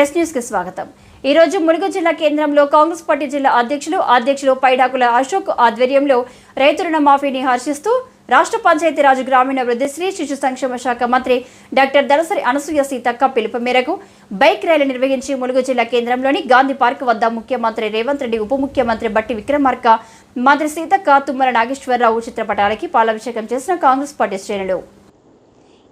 Press న్యూస్కి స్వాగతం. ఈ రోజు ములుగు జిల్లా కేంద్రంలో కాంగ్రెస్ పార్టీ జిల్లా అధ్యక్షులు అధ్యక్షులు పైడాకుల అశోక్ ఆధ్వర్యంలో రైతు రుణమాఫీని హర్షిస్తూ రాష్ట్ర పంచాయతీరాజ్ గ్రామీణాభివృద్ధి శ్రీ శిశు సంక్షేమ శాఖ మంత్రి డాక్టర్ దళసరి అనసూయ సీతక్క పిలుపు మేరకు బైక్ ర్యాలీ నిర్వహించి ములుగు జిల్లా కేంద్రంలోని గాంధీ పార్క్ వద్ద ముఖ్యమంత్రి రేవంత్ రెడ్డి ఉప ముఖ్యమంత్రి బట్టి విక్రమార్క మంత్రి సీతక్క తుమ్మల నాగేశ్వరరావు చిత్రపటాలకి పాలాభిషేకం చేసిన కాంగ్రెస్ పార్టీ శ్రేణులు.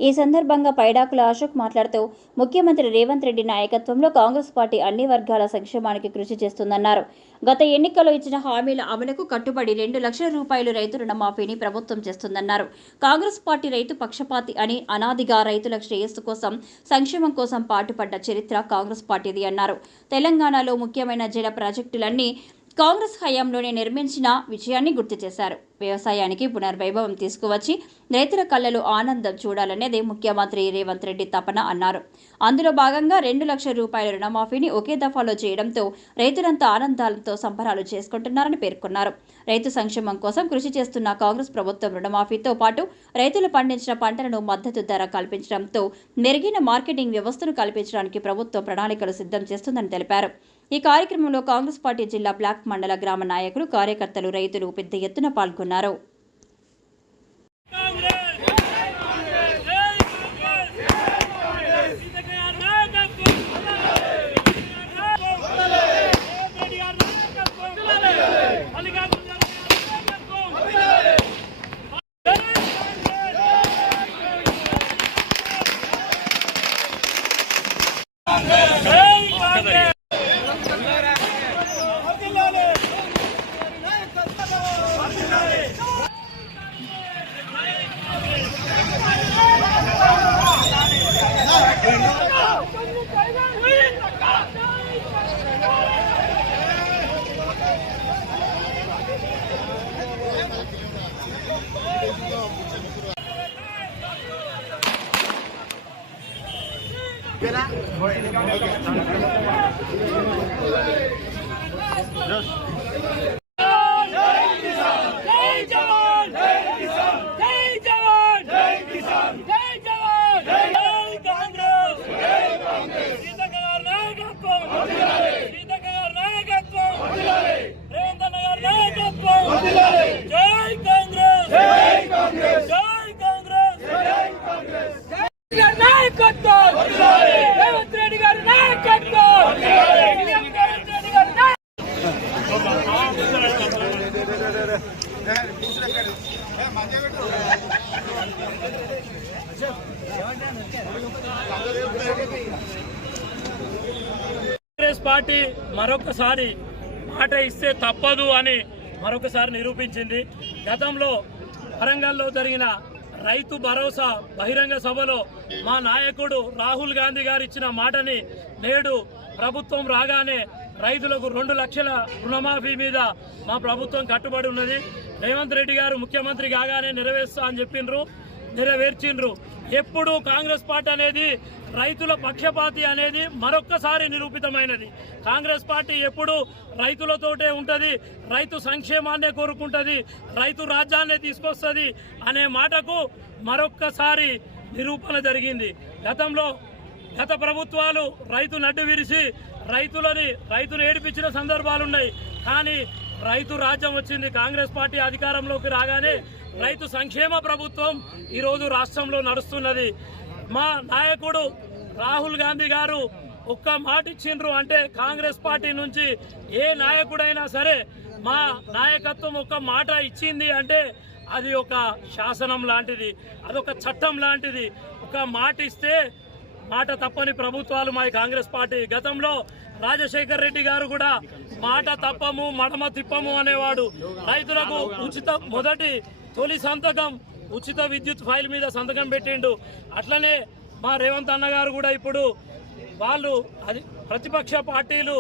ఈ సందర్భంగా పైడాకుల అశోక్ మాట్లాడుతూ ముఖ్యమంత్రి రేవంత్ రెడ్డి నాయకత్వంలో కాంగ్రెస్ పార్టీ అన్ని వర్గాల సంక్షేమానికి కృషి చేస్తుందన్నారు. గత ఎన్నికల్లో ఇచ్చిన హామీల అమలుకు కట్టుబడి రెండు లక్షల రూపాయలు రైతు రుణమాఫీని ప్రభుత్వం చేస్తుందన్నారు. కాంగ్రెస్ పార్టీ రైతు పక్షపాతి అని అనాదిగా రైతుల శ్రేయస్సు కోసం సంక్షేమం కోసం పాటుపడ్డ చరిత్ర కాంగ్రెస్ పార్టీది అన్నారు. తెలంగాణలో ముఖ్యమైన జల ప్రాజెక్టులన్నీ కాంగ్రెస్ హయాంలోనే నిర్మించిన విజయాన్ని గుర్తు చేశారు. వ్యవసాయానికి పునర్వైభవం తీసుకువచ్చి రైతుల కళ్ళలో ఆనందం చూడాలనేది ముఖ్యమంత్రి రేవంత్ రెడ్డి తపన అన్నారు. అందులో భాగంగా రెండు లక్షల రూపాయల రుణమాఫీని ఒకే దఫాలో చేయడంతో రైతులంతా ఆనందాలతో సంబరాలు చేసుకుంటున్నారని పేర్కొన్నారు. రైతు సంక్షేమం కోసం కృషి చేస్తున్న కాంగ్రెస్ ప్రభుత్వం రుణమాఫీతో పాటు రైతులు పండించిన పంటలను మద్దతు ధర కల్పించడంతో మెరుగైన మార్కెటింగ్ వ్యవస్థను కల్పించడానికి ప్రభుత్వం ప్రణాళికలు సిద్ధం చేస్తుందని తెలిపారు. ఈ కార్యక్రమంలో కాంగ్రెస్ పార్టీ జిల్లా బ్లాక్ మండల గ్రామ నాయకులు కార్యకర్తలు రైతులు పెద్ద ఎత్తున పాల్గొన్నారు. ¿Queda? Dos. కాంగ్రెస్ పార్టీ మరొకసారి మాట ఇస్తే తప్పదు అని మరొకసారి నిరూపించింది. గతంలో వరంగల్లో జరిగిన రైతు భరోసా బహిరంగ సభలో మా నాయకుడు రాహుల్ గాంధీ గారు ఇచ్చిన మాటని నేడు ప్రభుత్వం రాగానే రైతులకు రెండు లక్షల రుణమాఫీ మీద మా ప్రభుత్వం కట్టుబడి ఉన్నది. రేవంత్ రెడ్డి గారు ముఖ్యమంత్రి కాగానే నెరవేరుస్తా అని చెప్పిండ్రు నెరవేర్చిండ్రు ఎప్పుడు కాంగ్రెస్ పార్టీ అనేది రైతుల పక్షపాతి అనేది మరొక్కసారి నిరూపితమైనది. కాంగ్రెస్ పార్టీ ఎప్పుడు రైతులతోటే ఉంటుంది రైతు సంక్షేమాన్నే కోరుకుంటుంది రైతు రాజ్యాన్నే తీసుకొస్తుంది అనే మాటకు మరొక్కసారి నిరూపణ జరిగింది. గతంలో గత ప్రభుత్వాలు రైతు నడ్డు విరిసి రైతులని రైతులు ఏడిపించిన సందర్భాలున్నాయి. కానీ రైతు రాజ్యం వచ్చింది కాంగ్రెస్ పార్టీ అధికారంలోకి రాగానే రైతు సంక్షేమ ప్రభుత్వం ఈరోజు రాష్ట్రంలో నడుస్తున్నది. మా నాయకుడు రాహుల్ గాంధీ గారు ఒక్క మాట ఇచ్చిండ్రు అంటే కాంగ్రెస్ పార్టీ నుంచి ఏ నాయకుడైనా సరే మా నాయకత్వం ఒక మాట ఇచ్చింది అంటే అది ఒక శాసనం లాంటిది అదొక చట్టం లాంటిది. ఒక మాట ఇస్తే మాట తప్పని ప్రభుత్వాలు మా కాంగ్రెస్ పార్టీ. గతంలో రాజశేఖర్ రెడ్డి గారు కూడా మాట తప్పము మడమ తిప్పము అనేవాడు. రైతులకు ఉచిత మొదటి తొలి సంతకం ఉచిత విద్యుత్ ఫైల్ మీద సంతకం పెట్టిండు. అట్లనే మా రేవంత్ అన్న గారు కూడా ఇప్పుడు వాళ్ళు అది ప్రతిపక్ష పార్టీలు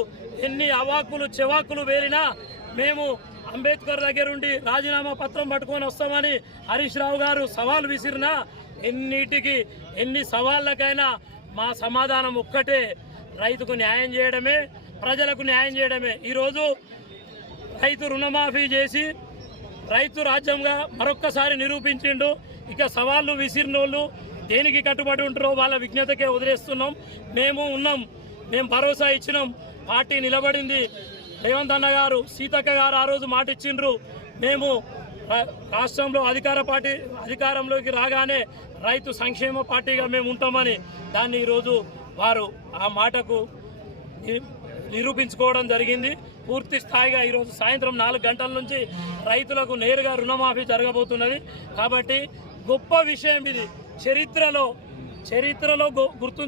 ఎన్ని అవాకులు చెవాకులు వేరినా మేము అంబేద్కర్ దగ్గరుండి రాజీనామా పత్రం పట్టుకొని వస్తామని హరీష్ రావు గారు సవాల్ విసిరినా ఎన్నిటికి ఎన్ని సవాళ్ళకైనా మా సమాధానం ఒక్కటే. రైతుకు న్యాయం చేయడమే ప్రజలకు న్యాయం చేయడమే. ఈరోజు రైతు రుణమాఫీ చేసి రైతు రాజ్యంగా మరొక్కసారి నిరూపించిండు. ఇక సవాళ్ళు విసిరినోళ్ళు దేనికి కట్టుబడి ఉంటారో వాళ్ళ విజ్ఞతకే వదిలేస్తున్నాం. మేము ఉన్నాం మేము భరోసా ఇచ్చినాం. పార్టీ నిలబడింది. రేవంత్ అన్న గారు సీతక్క గారు ఆ రోజు మాట ఇచ్చిండ్రు మేము రాష్ట్రంలో అధికార పార్టీ అధికారంలోకి రాగానే రైతు సంక్షేమ పార్టీగా మేము ఉంటామని దాన్ని ఈరోజు వారు ఆ మాటకు ని- నిరూపించుకోవడం జరిగింది. పూర్తి స్థాయిగా ఈరోజు సాయంత్రం నాలుగు గంటల నుంచి రైతులకు నేరుగా రుణమాఫీ జరగబోతున్నది. కాబట్టి గొప్ప విషయం ఇది. చరిత్రలో చరిత్రలో గుర్తు